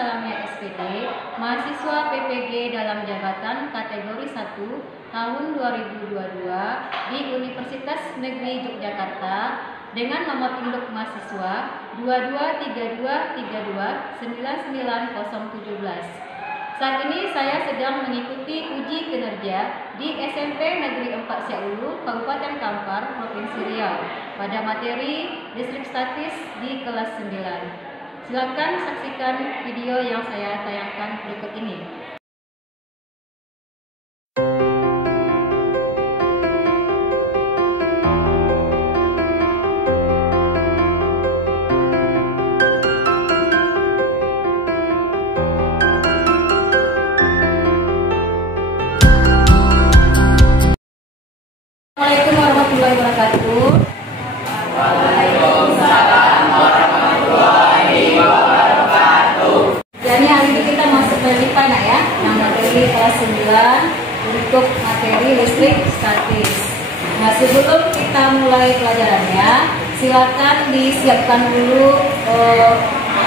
Salamia SPD, mahasiswa PPG dalam jabatan kategori 1 tahun 2022 di Universitas Negeri Yogyakarta dengan nomor induk mahasiswa 223232990717. Saat ini saya sedang mengikuti uji kinerja di SMP Negeri 4 Siaulu, Kabupaten Kampar, Provinsi Riau pada materi Distrik Statis di kelas 9. Silakan saksikan video yang saya tayangkan berikut ini. Assalamualaikum warahmatullahi wabarakatuh. Waalaikumsalam warahmatullahi wabarakatuh. Jadi hari ini kita masuk berita ya, yang materi kelas 9 untuk materi listrik statis. Nah, sebelum kita mulai pelajarannya, silakan disiapkan dulu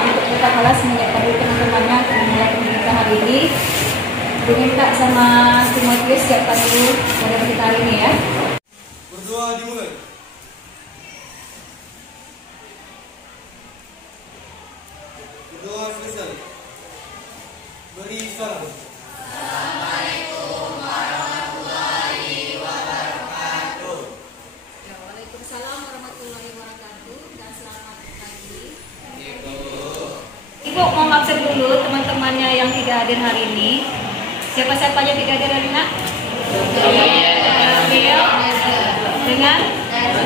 untuk kita kelas, menyiapkan dulu teman-temannya untuk memulai pendidikan hari ini. Diminta sama Timotius siapkan dulu pada kita hari ini ya. Berdoa dimulai. Berdoa selesai. Beri salam. Assalamualaikum warahmatullahi wabarakatuh. Ya, waalaikumsalam warahmatullahi wabarakatuh dan selamat pagi. Ibu mau ngabsen dulu teman-temannya yang tidak hadir hari ini. Siapa-siapa yang tidak hadir hari ini? Dengan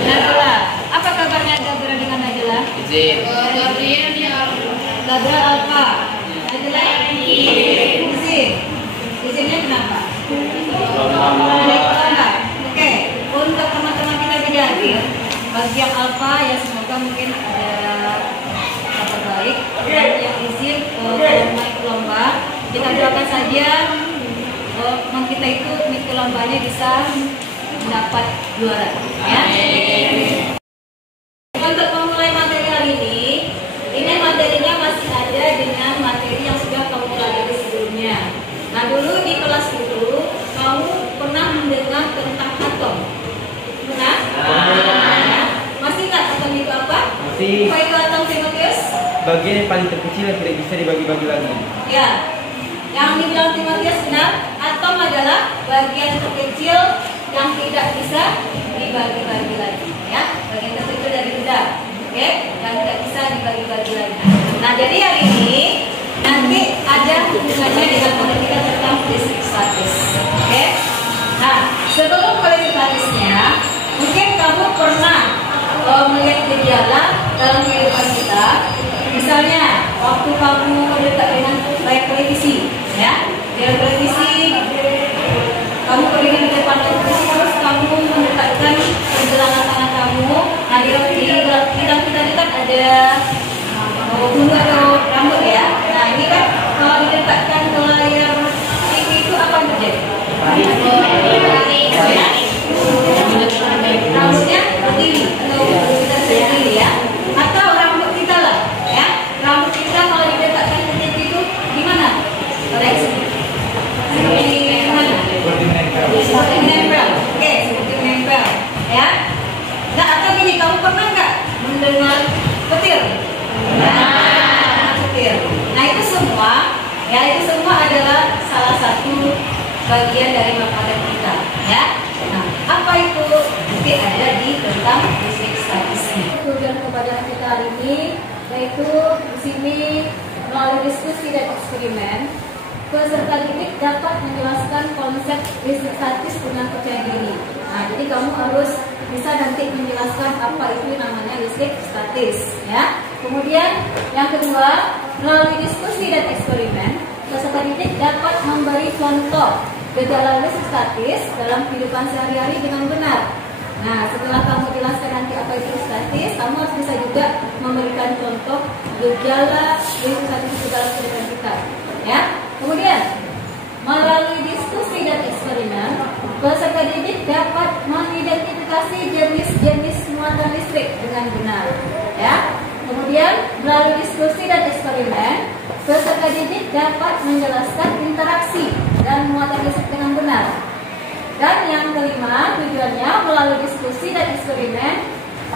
Najla. Apa kabarnya Gabriel dengan Najla? Izin. Gabriel Alfa. Najla izin. Izinnya kenapa? Oke. Untuk teman-teman kita tidak hadir, bagi yang Alfa ya semoga mungkin ada kabar baik. Bagi yang izin naik lomba, kita doakan saja kita itu mengikuti lombanya bisa mendapat juara ya. Untuk memulai materi hari ini materinya masih ada dengan materi yang sudah kamu pelajari sebelumnya. Nah, dulu di kelas itu kamu pernah mendengar tentang atom. Pernah? Ya. Masih nggak atom itu apa? Masih. Apa itu atom, Timotius? Bagian yang paling terkecil yang tidak bisa dibagi-bagi lagi. Ya. Yang dibilang Timotius benar, atom adalah bagian terkecil yang tidak bisa dibagi-bagi lagi, ya, bagian terkecil dari benda, oke, yang tidak bisa dibagi-bagi lagi. Nah, jadi hari ini nanti ada hubungannya dengan materi kita tentang listrik statis, oke. Nah, sebelum ke listrik statisnya, mungkin kamu pernah melihat gejala dalam kehidupan kita, misalnya waktu kamu mendekat dengan layar televisi, ya, layar televisi. Kamu berdiri di depan televisi terus kamu mendekatkan pergelangan tangan kamu. Nah, di dalam kita ini kan ada bulu atau rambut ya. Nah, ini kan kalau didekatkan ke layar TV itu apa yang terjadi? Rambutnya berdiri atau kita berdiri ya. Atau rambut kita lah ya. Rambut kita kalau didekatkan ke TV itu gimana? Seperti mana? Seperti nempel, oke, seperti nempel, ya. Nah, atau gini, kamu pernah nggak mendengar petir? Nah, petir. Nah, itu semua adalah salah satu bagian dari makanan kita, ya. Nah, apa itu? Nanti ada di tentang listrik statisnya. Tujuan kepada kita hari ini yaitu di sini melalui diskusi dan eksperimen, peserta didik dapat menjelaskan konsep listrik statis dengan percaya diri. Nah, jadi kamu harus bisa nanti menjelaskan apa itu namanya listrik statis, ya. Kemudian yang kedua, melalui diskusi dan eksperimen, peserta didik dapat memberi contoh gejala listrik statis dalam kehidupan sehari-hari dengan benar. Nah, setelah kamu jelaskan nanti apa itu listrik statis, kamu harus bisa juga memberikan contoh gejala listrik statis di dalam kehidupan kita, ya. Kemudian, melalui diskusi dan eksperimen, peserta didik dapat mengidentifikasi jenis-jenis muatan listrik dengan benar. Ya, Kemudian melalui diskusi dan eksperimen, peserta didik dapat menjelaskan interaksi dan muatan listrik dengan benar. Dan yang kelima, tujuannya melalui diskusi dan eksperimen,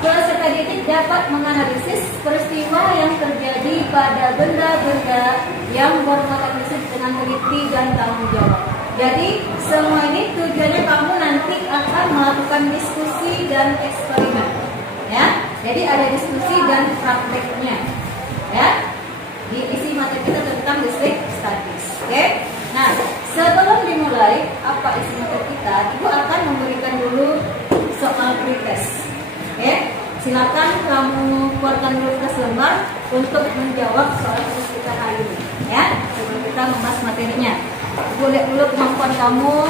peserta didik dapat menganalisis peristiwa yang terjadi pada benda-benda yang bermuatan listrik dengan teliti dan tanggung jawab. Jadi semua ini tujuannya kamu nanti akan melakukan diskusi dan eksperimen, ya. Jadi ada diskusi dan prakteknya, ya. Di isi materi kita tentang listrik statis. Oke. Nah, sebelum dimulai apa isi materi kita, Ibu akan memberikan dulu soal pretest. Oke. Silakan kamu keluarkan dulu kertas lembar untuk menjawab soal tugas kita hari ini, ya. Sebelum kita membahas materinya. Ibu lihat dulu kemampuan kamu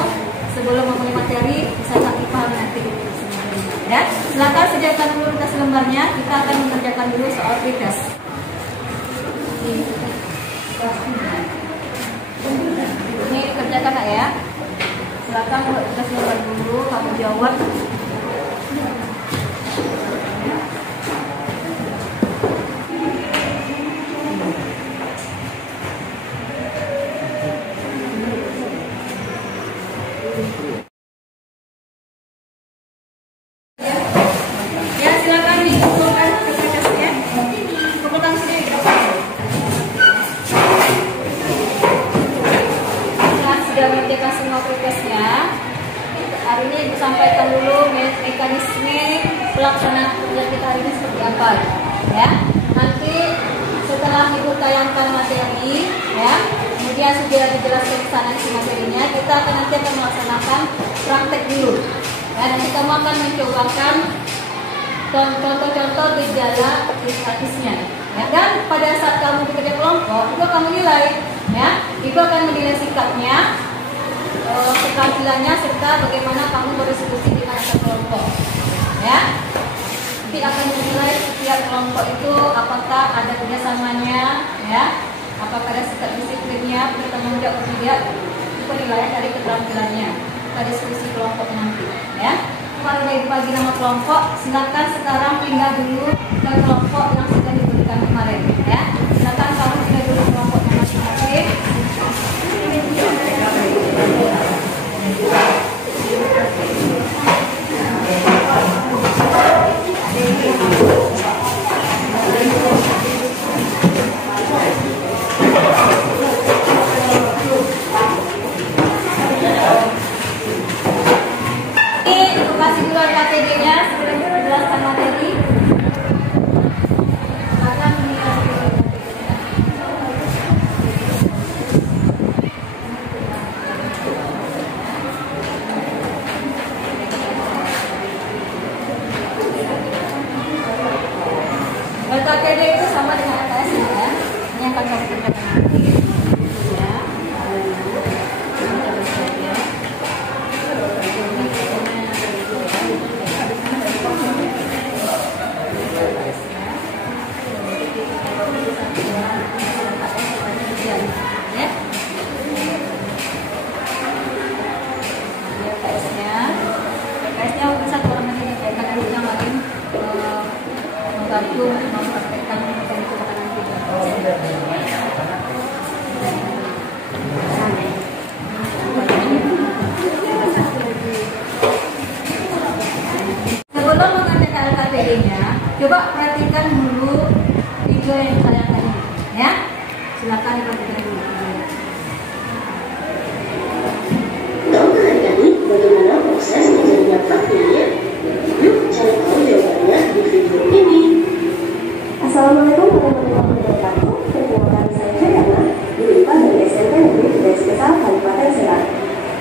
sebelum memulai materi, bisa tak paham nanti semuanya, ya. Silakan sediakan dulu kertas lembarnya. Kita akan mengerjakan dulu soal pretest. Ini dikerjakan ya. Silakan buat kertas lembar dulu, kamu jawab. Ya, silakan dikumpulkan ke kertasnya. Kumpulkan sini. Nah, sudah mengerjakan semua pretestnya. Hari ini Ibu sampaikan dulu mekanisme pelaksanaan kerja kita hari ini seperti apa, ya. Nanti setelah Ibu tayangkan materi, ya, kemudian sudah dijelaskan di sana isi materinya, kita akan nanti akan melaksanakan praktek dulu. Ya, nanti kamu akan mencobakan contoh-contoh gejala statisnya. Ya, dan pada saat kamu bekerja kelompok, itu kamu nilai, ya. Ibu akan menilai sikapnya, keterampilannya, serta bagaimana kamu berdiskusi dengan antar kelompok. Ya, nanti akan menilai setiap kelompok itu apakah ada kerjasamanya, ya, apakah ada sikap disiplinnya, bertanggung jawab atau tidak. Itu penilaian dari keterampilannya. Kita diskusi kelompok nanti, ya. Kalau dari bagi nama kelompok, silakan sekarang pindah dulu ke kelompok yang sudah diberikan kemarin, ya. Silakan kamu pindah dulu kelompoknya masing-masing. Kasih dulu KTD-nya, segera menjelaskan materi. Akan menilai. KTD itu sama dengan ATS ya. Ini akan kami kerjakan nanti. Ya. Membantu mempraktekkan materi kita nanti. Sebelum mengerjakan LKPD-nya, coba perhatikan dulu video yang saya tadi, ya. Silakan diperhatikan dulu. Tahu hari-hari bagaimana proses terjadinya bakteri? Yuk cari tahu jawabannya di video ini. Assalamualaikum warahmatullahi wabarakatuh. Perkenalkan saya Jayana, guru IPA dari SMP Negeri 3 Sekesal, Kabupaten Serang.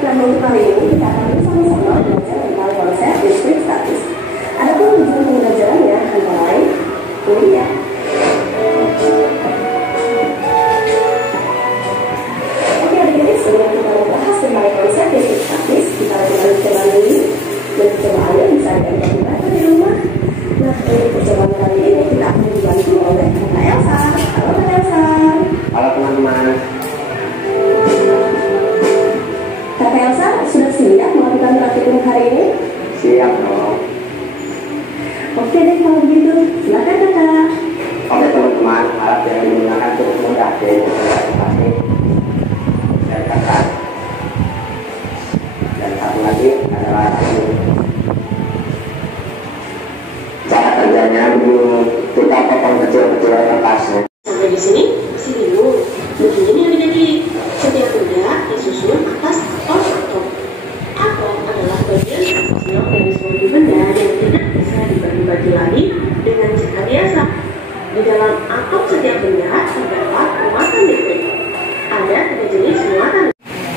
Nah, untuk kali ini kita akan bersama-sama belajar tentang konsep listrik statis. Adapun tujuan pembelajarannya antara lain kuliah. Oke, adik-adik, sebelum kita membahas tentang konsep listrik statis, kita akan coba dulu. Dan percobaannya bisa dilakukan di rumah. Nah, untuk percobaan kali ini kita akan dibantu oleh Kak Elsa. Halo Kak Elsa. Halo teman-teman. Kak Elsa, sudah siap melakukan praktikum hari ini? Siap dong. Oke deh kalau begitu, silakan Kakak. dengan alat yang digunakan cukup mudah, yaitu plastik dan kertas. Dan satu lagi adalah cara kerjanya begini, kita potong kecil-kecil kertasnya. Sampai di sini masih bingung. Begini yang jadi setiap benda disusun atas atom. Atom adalah bagian kecil dari suatu benda yang tidak bisa dibagi-bagi lagi dengan cara biasa. Di dalam atom setiap benda terdapat muatan listrik. Ada 3 jenis muatan.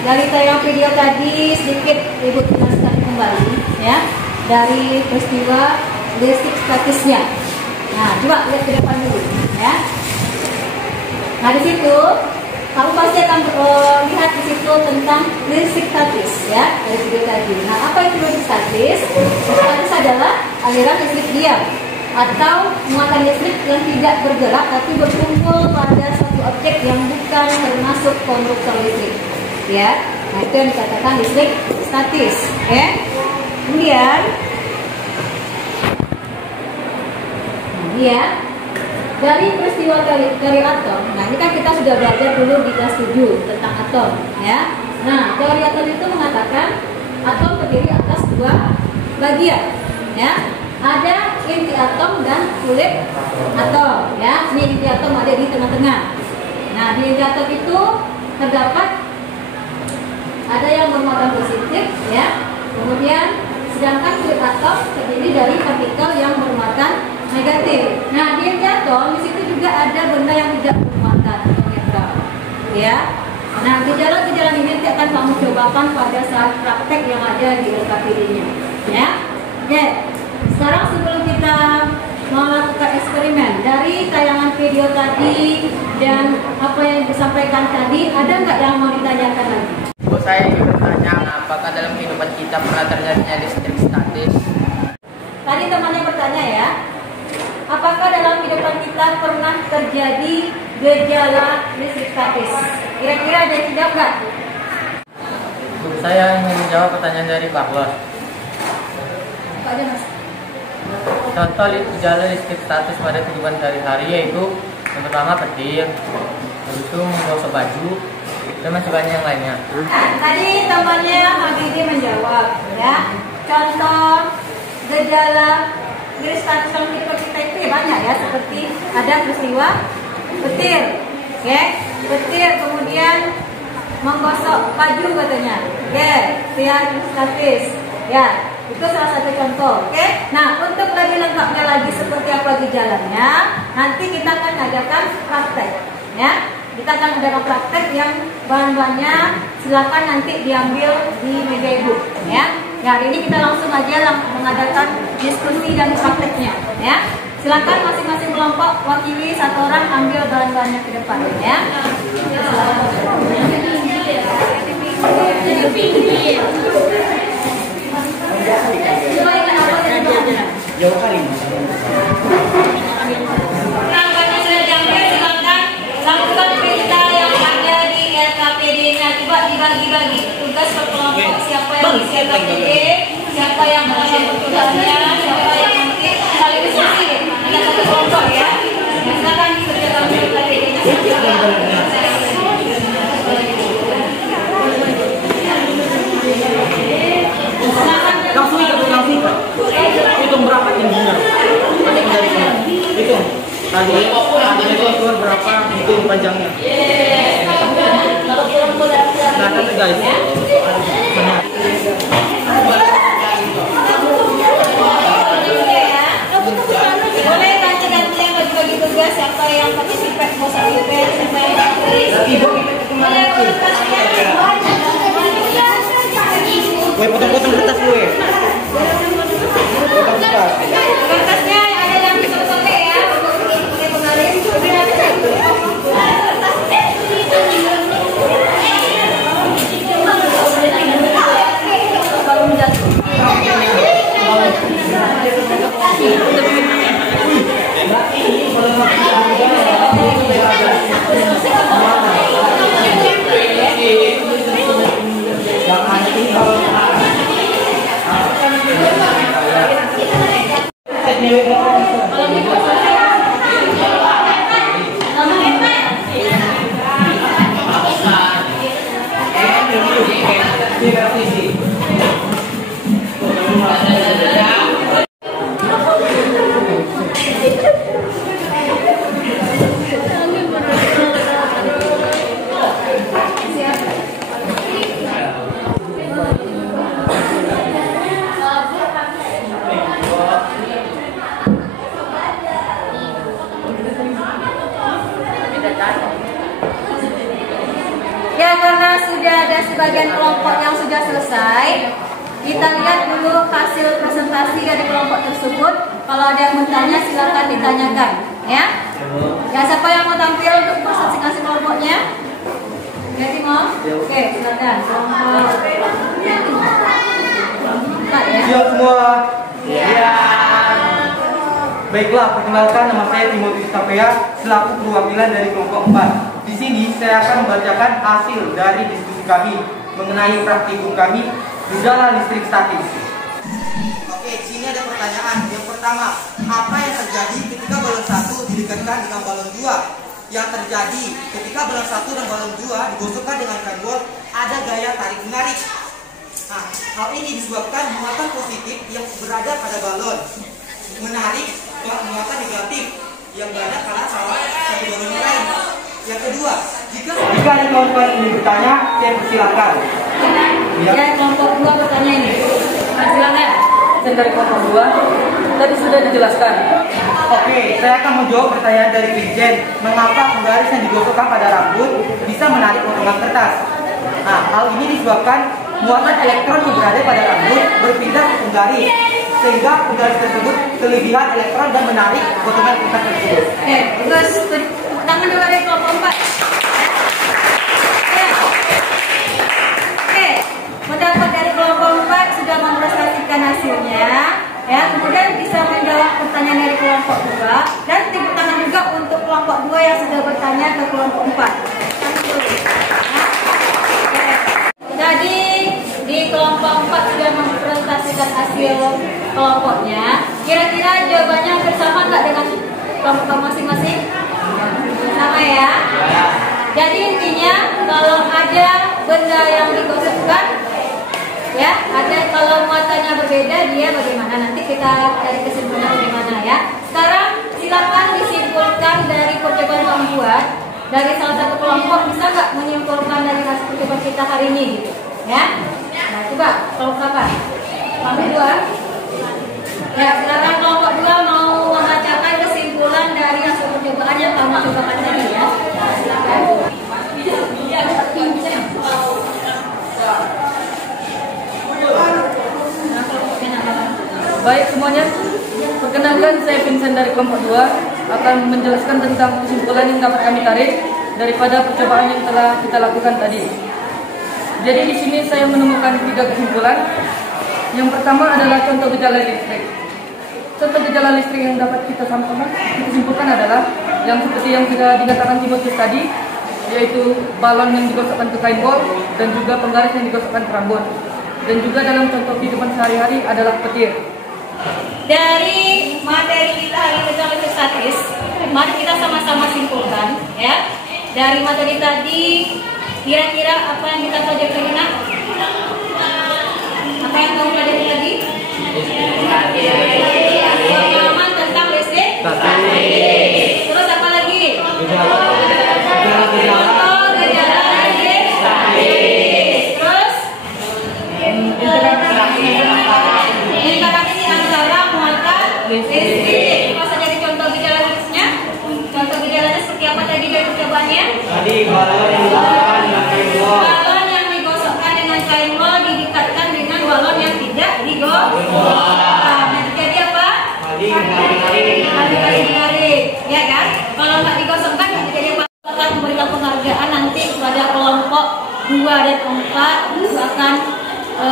Dari tayang video tadi sedikit ibu jelaskan kembali ya dari peristiwa listrik statisnya. Nah, coba lihat ke depan dulu ya. Nah, di situ kamu pasti akan lihat di situ tentang listrik statis ya dari video tadi. Nah, apa itu listrik statis? Listrik statis adalah aliran listrik diam atau muatan listrik yang tidak bergerak tapi berkumpul pada suatu objek yang bukan termasuk konduktor listrik. Ya, nah itu yang dikatakan listrik statis. Ya, kemudian ya dari peristiwa dari atom. Nah, ini kan kita sudah belajar dulu di kelas 7 tentang atom ya. Nah, teori atom itu mengatakan atom terdiri atas 2 bagian ya. Ada inti atom dan kulit atom ya. Ini inti atom ada di tengah-tengah. Nah, di inti atom itu terdapat ada yang bermuatan positif ya. Kemudian sedangkan kulit atom terdiri dari partikel yang bermuatan negatif. Nah, di inti atom di situ juga ada benda yang tidak bermuatan atau netral ya. Nah, gejala-gejala ini nanti akan kamu cobakan pada saat praktek yang ada di LKPD-nya ya. Oke. Sekarang sebelum kita melakukan eksperimen dari tayangan video tadi dan apa yang disampaikan tadi, ada nggak yang mau ditanyakan lagi? Bu, saya ingin bertanya, apakah dalam kehidupan kita pernah terjadinya listrik statis? Tadi temannya bertanya ya, apakah dalam kehidupan kita pernah terjadi gejala listrik statis? Kira-kira ada yang jawab nggak? Bu, saya ingin menjawab pertanyaan dari Carlos. Apa aja mas? Contoh gejala listrik statis pada kehidupan sehari-hari yaitu yang pertama petir, habis itu menggosok baju, dan masih banyak yang lainnya. Nah, tadi temannya Habibie menjawab ya. Contoh gejala listrik statis dalam kehidupan kita itu ya banyak ya, seperti ada peristiwa petir, ya, petir kemudian menggosok baju katanya, ya, listrik statis, ya. Itu salah satu contoh, oke? Nah, untuk lebih lengkapnya lagi seperti apa gejalanya, nanti kita akan adakan praktek, ya. Kita akan adakan praktek yang bahan-bahannya silakan nanti diambil di meja ibu, ya. Hari ini kita langsung aja mengadakan diskusi dan prakteknya, ya. Silakan masing-masing kelompok wakili satu orang ambil bahan-bahannya ke depan, ya. Jauh kali. Perangkatnya sudah diambil, silakan lakukan perintah yang ada di LKPD-nya. Coba dibagi-bagi tugas per kelompok. Siapa yang isi LKPD, siapa yang melakukan pertugasnya, siapa yang nanti saling diskusi. Ada satu kelompok ya. Silakan dikerjakan LKPD-nya. Langsung hitung berapa tingginya? Hitung. Tadi itu keluar berapa? Hitung panjangnya. Nah, tapi guys, boleh ganti-gantian bagi-bagi tugas, siapa yang partisipasi mau partisipasi, siapa yang gue potong-potong kertas gue. Potong kertas. kertasnya ada yang sobek ya, oke kembali. Ya, karena sudah ada sebagian kelompok yang sudah selesai, kita lihat dulu hasil presentasi dari kelompok tersebut. Kalau ada yang bertanya, silakan ditanyakan, ya. Ya, siapa yang mau tampil untuk presentasi kelompoknya? Ya, Timo. Oke, silakan. Kelompok 4 ya. Siap semua. Iya. Baiklah, perkenalkan nama saya Timotius Tapea selaku perwakilan dari kelompok 4. Di sini saya akan membacakan hasil dari diskusi kami mengenai praktikum kami rudal listrik statis. Oke, di sini ada pertanyaan. Yang pertama, apa yang terjadi ketika balon 1 didekatkan dengan balon 2? Yang terjadi ketika balon 1 dan balon 2 digosokkan dengan kain bol, ada gaya tarik menarik. Nah, hal ini disebabkan muatan positif yang berada pada balon menarik muatan negatif yang berada pada salah satu balon yang lain. Yang kedua, jika ada kawan-kawan ingin bertanya, saya persilahkan. Ya, kelompok 2 bertanya ini. Silakan. Saya dari kelompok 2 tadi sudah dijelaskan. Oke, saya akan menjawab pertanyaan dari Vincent. Mengapa penggaris yang digosokkan pada rambut bisa menarik potongan kertas? Nah, hal ini disebabkan muatan elektron yang berada pada rambut berpindah ke penggaris, sehingga penggaris tersebut kelebihan elektron dan menarik potongan kertas tersebut. Oke, terus tangan dulu dari kelompok 4. Oke, pendapat dari kelompok 4 sudah mempresentasikan hasilnya. Ya, kemudian bisa menjawab pertanyaan dari kelompok 2 dan tepuk tangan juga untuk kelompok 2 yang sudah bertanya ke kelompok 4. Jadi di kelompok 4 sudah mempresentasikan hasil kelompoknya. Kira-kira jawabannya bersama nggak dengan kelompok masing-masing? Sama ya. Jadi intinya kalau ada benda yang digosokkan, ya, ada kalau muatannya berbeda dia bagaimana? Nanti kita cari kesimpulan bagaimana ya. Sekarang silakan disimpulkan dari percobaan kamu buat dari salah satu kelompok, bisa nggak menyimpulkan dari hasil percobaan kita hari ini gitu, ya? Nah, coba kelompok apa? Kelompok 2. Ya, silakan kelompok 2 mau membacakan kesimpulan dari hasil percobaan yang kamu cobakan tadi ya. Silakan. Baik semuanya, perkenalkan saya Vincent dari kelompok 2 akan menjelaskan tentang kesimpulan yang dapat kami tarik daripada percobaan yang telah kita lakukan tadi. Jadi di sini saya menemukan 3 kesimpulan. Yang pertama adalah contoh gejala listrik. Contoh gejala listrik yang dapat kita simpulkan adalah yang seperti yang sudah dikatakan Timotius tadi, yaitu balon yang digosokkan ke kain bol dan juga penggaris yang digosokkan ke rambut. Dan juga dalam contoh kehidupan sehari-hari adalah petir. Dari materi kita hari ini gejala statis, mari kita sama-sama simpulkan ya. Dari materi tadi, kira-kira apa yang kita pelajari nak? Apa yang kamu pelajari tadi? Pemahaman tentang listrik. Terus apa lagi? Contoh gejala listrik. Terus interaksi antara muatan listrik. Apa saja di contoh gejala listriknya? Contoh gejalanya seperti apa tadi dari percobaannya? Tadi balon yang digosokkan dengan kain bol. Balon yang digosokkan dengan kain bol diikatkan dengan balon yang tidak digosokkan. Nah, jadi apa? Tarik. Ya kan? Kalau nggak digosokkan jadi apa? Akan memberikan penghargaan nanti kepada kelompok 2 dan 4 itu akan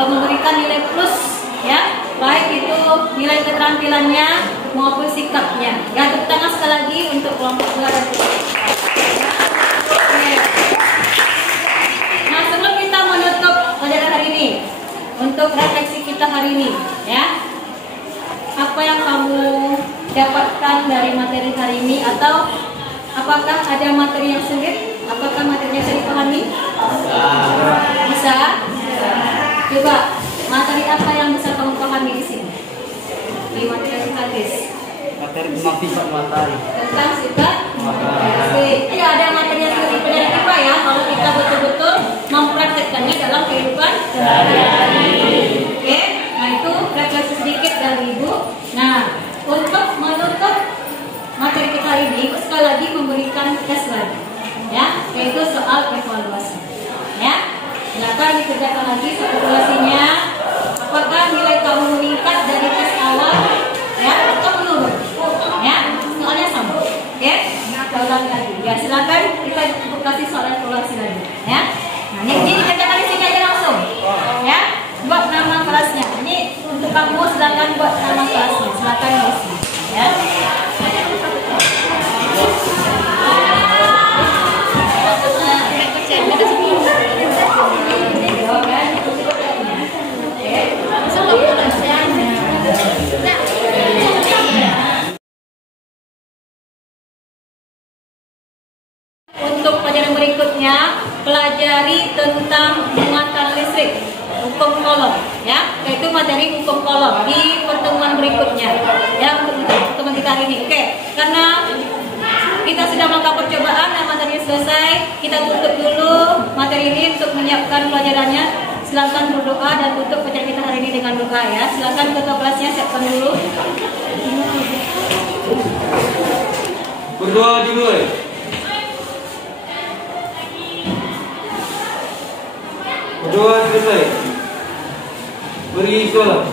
memberikan nilai plus ya, baik itu nilai keterampilannya maupun sikapnya. Ya, tepuk tangan sekali lagi untuk kelompok 2 dan 4. Nah, sebelum kita menutup pelajaran hari ini, untuk refleksi kita hari ini, ya, apa yang kamu dapatkan dari materi hari ini, atau apakah ada materi yang sulit? Apakah materinya bisa dipahami? Bisa. Coba materi apa yang bisa kamu pahami di sini? Di materi statis. materi tentang sifat matahari. Tentang sifat matahari. Iya, ada materi yang sudah dipelajari kita ya. Kalau kita betul-betul mempraktekkannya dalam kehidupan sehari-hari. Oke, nah itu refleksi sedikit dari Ibu. Nah, untuk menutup materi kita hari ini, Ibu sekali lagi memberikan tes lagi, ya, yaitu soal evaluasi. Ya, silakan dikerjakan lagi soal evaluasinya. Apakah nilai kamu meningkat dari tes awal, ya, atau menurun? Ya, soalnya sama. Oke, kita ulang lagi. Ya, silakan kita kasih soal evaluasi lagi. Ya, nah ini dikerjakan di sini aja langsung. Ya, buat nama kelasnya. Ini untuk kamu, silakan buat nama kelasnya. Silakan isi. Ya. Untuk pelajaran berikutnya, pelajari tentang muatan listrik, hukum Coulomb, ya, yaitu materi hukum Coulomb di pertemuan berikutnya, ya, untuk pertemuan kita hari ini. Oke, karena kita sudah melakukan percobaan dan materi selesai, kita tutup dulu materi ini untuk menyiapkan pelajarannya. Silakan berdoa dan tutup pelajaran kita hari ini dengan doa, ya. Silakan ketua kelasnya siapkan dulu. Berdoa dimulai. Berdoa selesai. Beri sholat.